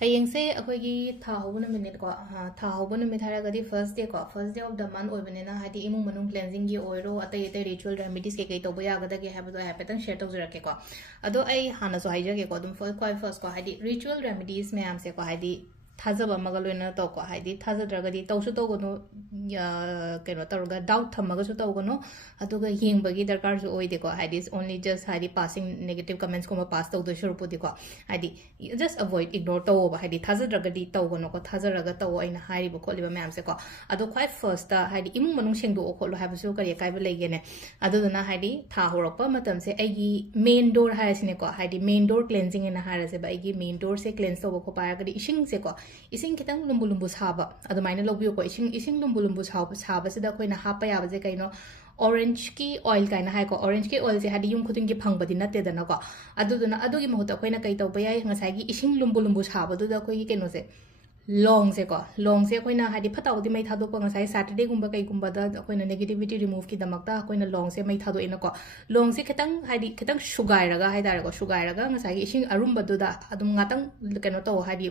Hayengse akhoi tha hobuna minute ko tha hobuna mi thara gadi first day of the month oibanena hadi imung manung cleansing gi oiro atai atai ritual remedies ke kai tobo yaga da ge habdo hapetang share tawjara ke ko ado ai hana so haija ke ko dum first ko hadi ritual remedies me am se ko hadi thazaba magaloina to ko hadi thazadra tawsu to gono keno taruga doubt thamaga su to gono aduga yengbagi darkar su oide ko hadi only just hadi passing negative comments ko pass to the shurupu di ko hadi just avoid ignore to ba hadi thazadra to gono ko thazaraga to aina hari bo kholi ba me am se ko ado quite first hadi imung manung sengdo ko lo habu su kari kai ba legene aduna hadi tha horokpa matam se aigi main door ha sine ko hadi main door cleansing ina ha se ba aigi main door se cleanse to ko pa gadi ishing se ko ising kitang lumbu lumbu saba adumaina lobiyo ko ising lumbu lumbu saba sida koina hapa ya baje kaino orange ki oil kaina hai ko orange ki oil se hadi yum khuding ki phangbadi natte dana ko aduduna adugi mahuta koina kai tawba yai ngasai gi ising lumbu lumbu saba du da koi keno se long se koina hadi phatawdi mai thado pa ngasai saturday gumba kai gumba da koina negativity remove ki damakta koina long se mai thado ina ko long se kitang sugar raga hai dar ko sugar raga ngasai ising arumba du da adum ngatang keno to hadi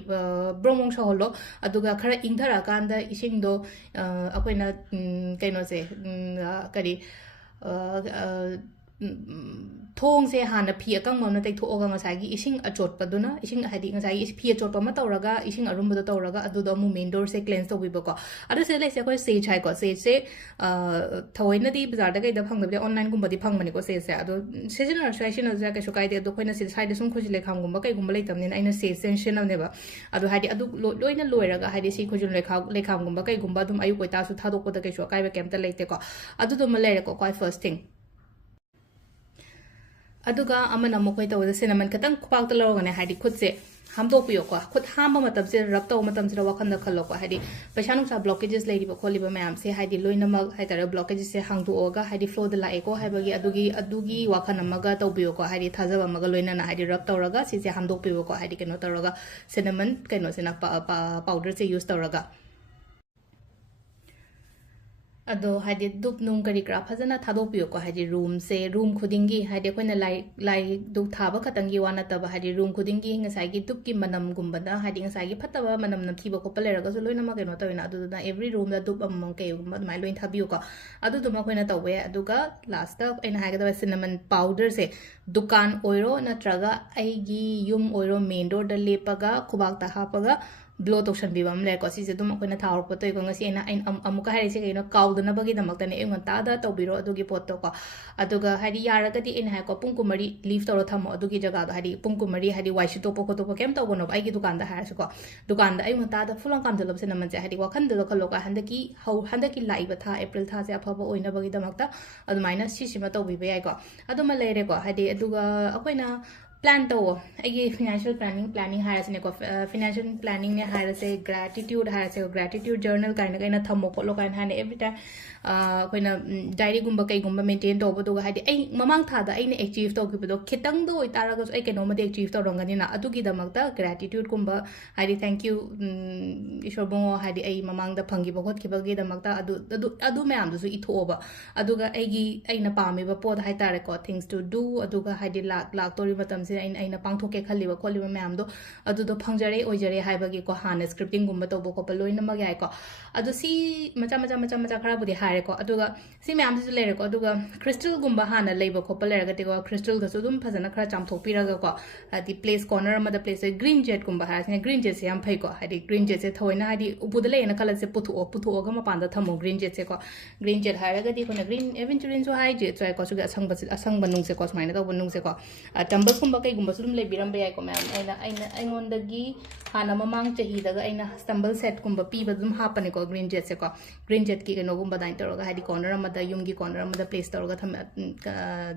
bromong so holo aduga khara ingthara kanda ising do akoina keno se kari thong se hana phi akang mona tai tho ga ngasai gi ising achot paduna ising hadi ngasai phi achot pa ma tawraga ising arum ba tawraga adu do mu main door se cleanse to bibo ko adu se le se ko se chai ko se thoina di bazar da kai da phang da online gum ba di phang mani ko se adu seasonal session ja ka shukai de do khoina se side sum khoji le kham gum ba kai gum lai tam ne aina se session ne ba adu hadi adu loina loiraga hadi si khojun le kham gum ba kai gum ba dum ayu ko ta su thadok ko da kai shu kai ba kem ta leite ko adu do ma le ko quite first thing aduga amana mo koi tawda cinnamon katang kupak talo gane hadi khutse hamdo piyo ko khut hamba matam se rab taw matam se wakan da khalo ko hadi paisanu sa blockages lady ba kholi ba mayam se hadi loina mag hai tara blockages se hangdu oga hadi flow da lai ko hai bagi adugi wakan amaga taw piyo ko hadi thaza ba maga loina na hadi rab taw raga si se hamdo piyo ko hadi keno taraga cinnamon keno se na powder se use taraga ado hadi dup nung kari kra phajana thadopio ko hadi room se room khudingi hadi koina lai dup thaba khatangi wana taba hadi room khudingi ngasai gi dup ki manam gumbada hadi ngasai gi phataba manam nam thiba ko palera ga so loina ma keno tawina adu da every room da dup among ke mai loin thabiu ko adu duma koina tawwe aduga last ta aina haga da cinnamon powder se dukan oiro natraga aigi yum oiro main door da lepaga khubak ta hapaga blow tokshan bi bam le ko si se dum ko na thawr ko toy ko ngasi ena amuka hari se kaino kaudna bagi damak tane engon ta da to biro adugi pot to ko aduga hari yara ga di en ha ko pungkumari leave to thamo adugi jaga da hari pungkumari hari waishi to ko kem to gono ai gi dukan da ha se ko dukan da ai ta da fulang kam jalab se naman se hari wakhan da khalo ka handaki lai ba tha april tha se afa ba oina bagi damak ta adu minus si sima to bi ba ai ko aduma le re ko hari aduga akoina plan to ai financial planning hire se ne ko financial planning ne hire se gratitude gratitude journal kaina thamo ko lo kaina hane every time koina diary gumba kai gumba maintain to bodo hadi ai mamang tha da ai ne achieve to ki bodo khitang do oi tara ga ai keno ma de achieve to rongani na adu gi damak ta gratitude gumba hadi thank you ishor bongo hadi ai mamang da phangi ba khot ki ba gi damak ta adu mayam du su I tho ba adu ga ai na pa me ba pod hai tare ko things to do adu ga hadi lak tori matam se aina pangthoke khaliba kholiba mayam do adu do phangjare oijare haibagi ko hana scripting gumba to ko loina ma gai ko adu si macha khara budi hare ko aduga si mayam su lere ko aduga crystal gumba hana leiba ko palera ga te ko crystal ga su dum phajana khara chamthok piraga ko adi place corner ma da place green jet gumba ha ne green jet se am phai ko adi green jet se thoina adi ubuda le na kala se puthu ga ma panda thamo green jet se ko green jet hare ga di ko na green aventurine so hai jet so ko su ga asang banung se ko smaina to banung se ko tumbles gumba kai gumba sudum le biram be ai ko ma'am aina aingon dagi hana mamang chahi daga aina stumble set gumba pi badum hapane ko green jet se ko green jet ki no gumba dain toroga hadi corner amada yum gi corner amada place toroga tham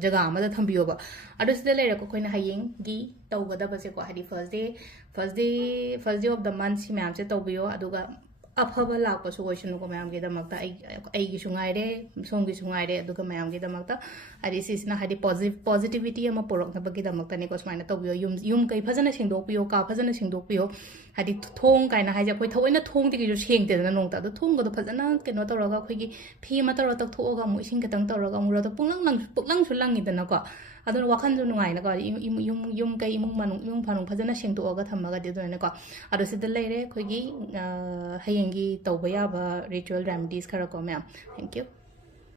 jaga amada thambiyo ba adu sida le ko koina hayeng gi tawga da ba se ko hadi first day of the month si ma'am se tawbiyo aduga afaba lakpa so question ko mayam ge damakta ai gi sungai re song gi sungai re aduga mayam ge damakta ari sisna hadi positivity ama porok na bagi damakta ne ko smaina to biyo yum kai phajana singdok piyo ka phajana singdok piyo hadi thong kaina haja koi thoina thong ti gi jo sengte na nong ta do thong go do phajana keno toroga khoi gi phi ma toro tak thoga mu sing katang toroga mu ro to punglang su langi dana ko ꯑꯗꯨꯅ ꯋꯥꯈꯟꯁꯨ ꯅꯨꯡꯉꯥꯏꯅꯀꯣ ꯌꯨꯝ ꯀꯩ ꯏꯃꯨꯡ ꯐꯥꯅꯨꯡ ꯐꯖꯅ ꯁꯦꯡꯗꯣꯛꯑꯒ ꯊꯝꯃꯒꯗꯤ ꯑꯗꯨꯃꯥꯏꯅꯀꯣ ꯑꯗꯣ ꯁꯤꯗ ꯂꯩꯔꯦ ꯑꯩꯈꯣꯏꯒꯤ ꯍꯌꯦꯡꯒꯤ ꯇꯧꯕ ꯌꯥꯕ ꯔꯤꯆꯨꯋꯦꯜ ꯔꯦꯃꯤꯗꯤꯁ ꯈꯔ ꯀꯣ ꯃꯌꯥꯝ ꯊꯦꯡꯛ ꯌꯨ